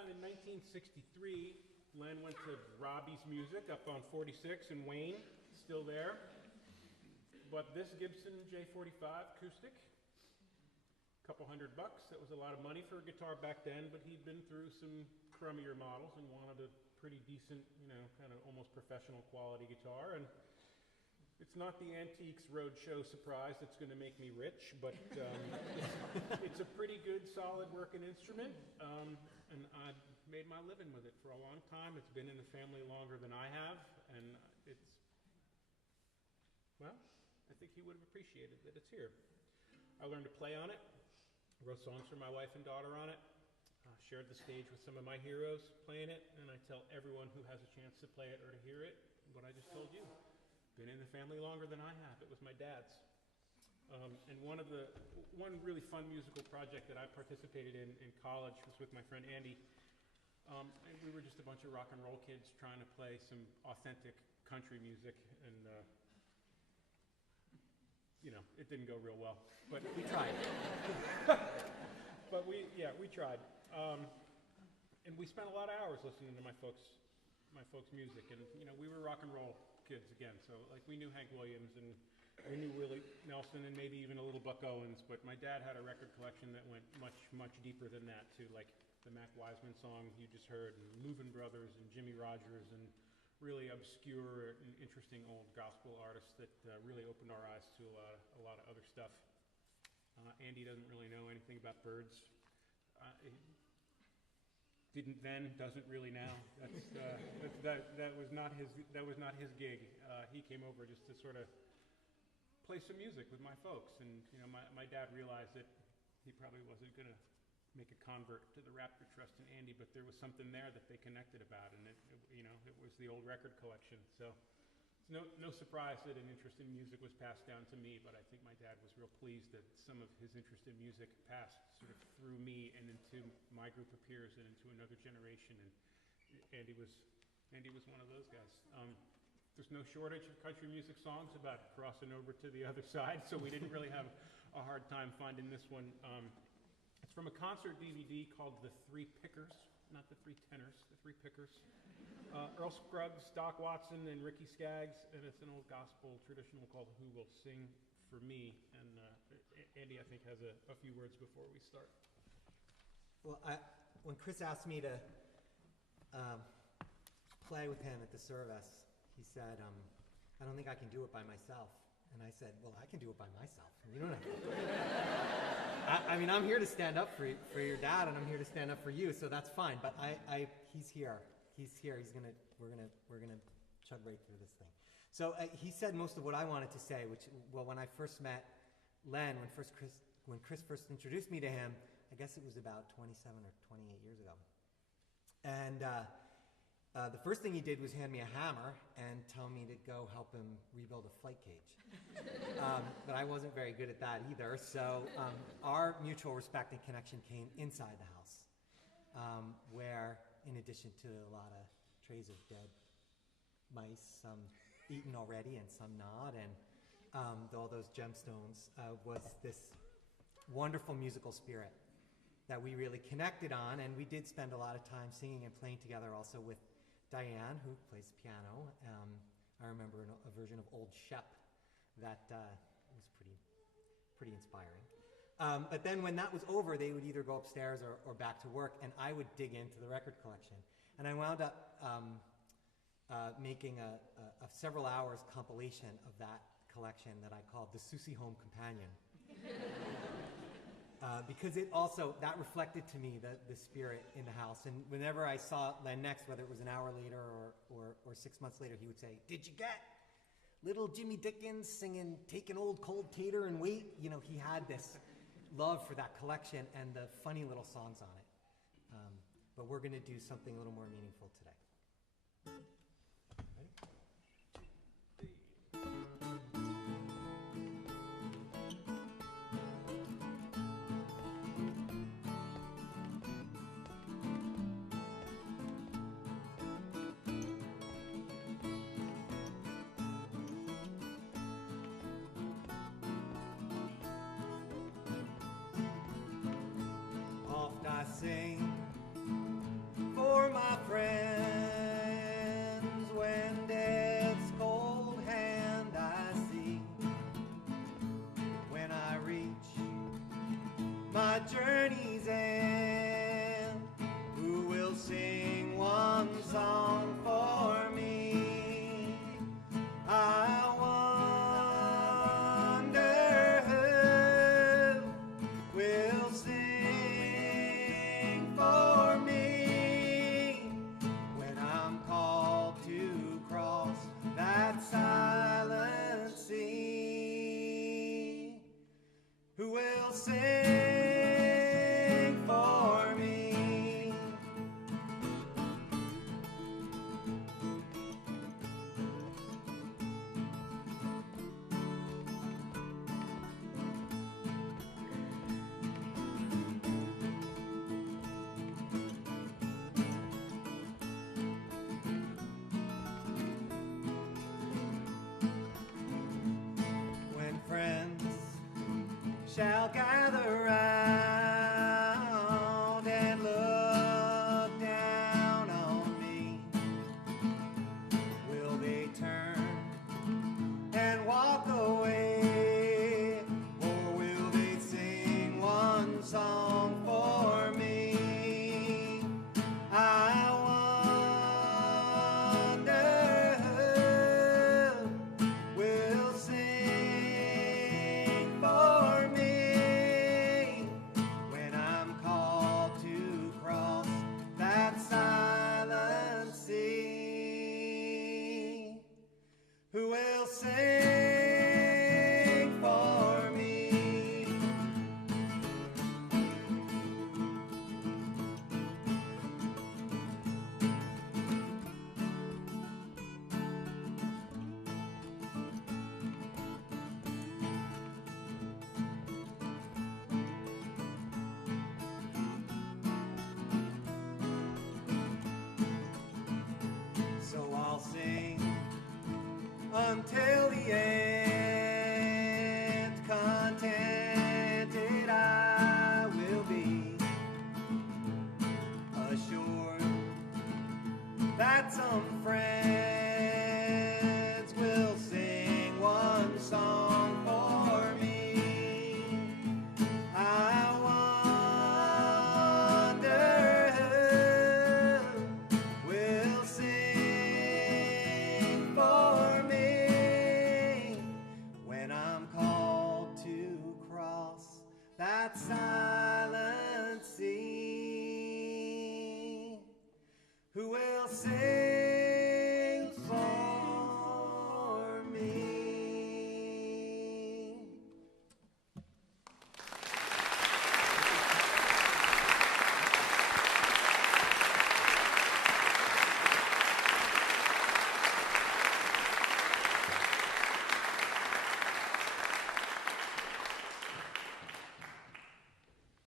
found in 1963. Len went to Robbie's Music up on 46 in Wayne, still there. But this Gibson J45 acoustic, a couple $100. That was a lot of money for a guitar back then, but he'd been through some crummier models and wanted a pretty decent, kind of almost professional quality guitar. And it's not the Antiques Roadshow surprise that's going to make me rich, but it's a pretty good, solid working instrument, and I made my living with it for a long time. It's been in the family longer than I have, and I think he would have appreciated that it's here. I learned to play on it, wrote songs for my wife and daughter on it, shared the stage with some of my heroes playing it, and I tell everyone who has a chance to play it or to hear it what I just told you. Been in the family longer than I have. It was my dad's. And one really fun musical project that I participated in college was with my friend Andy. And we were just a bunch of rock and roll kids trying to play some authentic country music, and it didn't go real well, but we tried. But we tried. And we spent a lot of hours listening to my folks' music, and we were rock and roll kids again, so like we knew Hank Williams and we knew Willie Nelson and maybe even a little Buck Owens, but my dad had a record collection that went much, much deeper than that, to like the Mac Wiseman song you just heard, and Louvin Brothers and Jimmy Rogers, and really obscure and interesting old gospel artists that really opened our eyes to a lot of other stuff. Andy doesn't really know anything about Birds. Didn't then, doesn't really now. That was not his gig. He came over just to sort of play some music with my folks, and my dad realized that he probably wasn't going to make a convert to the Raptor Trust in Andy, but there was something there that they connected about, and it was the old record collection. So it's no surprise that an interest in music was passed down to me, but I think my dad was real pleased that some of his interest in music passed sort of through me and into my group of peers and into another generation, and Andy was one of those guys. There's no shortage of country music songs about crossing over to the other side, so we didn't really have a hard time finding this one. It's from a concert DVD called The Three Pickers, not the Three Tenors, The Three Pickers. Earl Scruggs, Doc Watson, and Ricky Skaggs, and it's an old gospel traditional called Who Will Sing For Me, and Andy, I think, has a few words before we start. Well, when Chris asked me to play with him at the service, he said, I don't think I can do it by myself. And I said, well, I can do it by myself. You don't have to. I mean, I'm here to stand up for your dad, and I'm here to stand up for you, so that's fine. But he's here. He's here. We're gonna chug right through this thing. So he said most of what I wanted to say. When I first met Len, when Chris first introduced me to him, I guess it was about 27 or 28 years ago. And the first thing he did was hand me a hammer and tell me to go help him rebuild a flight cage. But I wasn't very good at that either. So our mutual respect and connection came inside the house, where, in addition to a lot of trays of dead mice, some eaten already and some not, and all those gemstones, was this wonderful musical spirit that we really connected on, and we did spend a lot of time singing and playing together also with Diane, who plays the piano. I remember a version of Old Shep that was pretty inspiring. But then when that was over, they would either go upstairs or back to work, and I would dig into the record collection. And I wound up making a several hours compilation of that collection that I called the Soucy Home Companion. Because that reflected to me the spirit in the house. And whenever I saw Len next, whether it was an hour later or 6 months later, he would say, "Did you get little Jimmy Dickens singing 'Take an Old Cold Tater and Wait'?" He had this love for that collection and the funny little songs on it. But we're going to do something a little more meaningful today. Oft I sing my journey's end? Who will sing one song for me? I wonder who will sing for me when I'm called to cross that silent sea. Who will sing for me? When friends shall gather round and look down on me, will they turn and walk away, or will they sing one song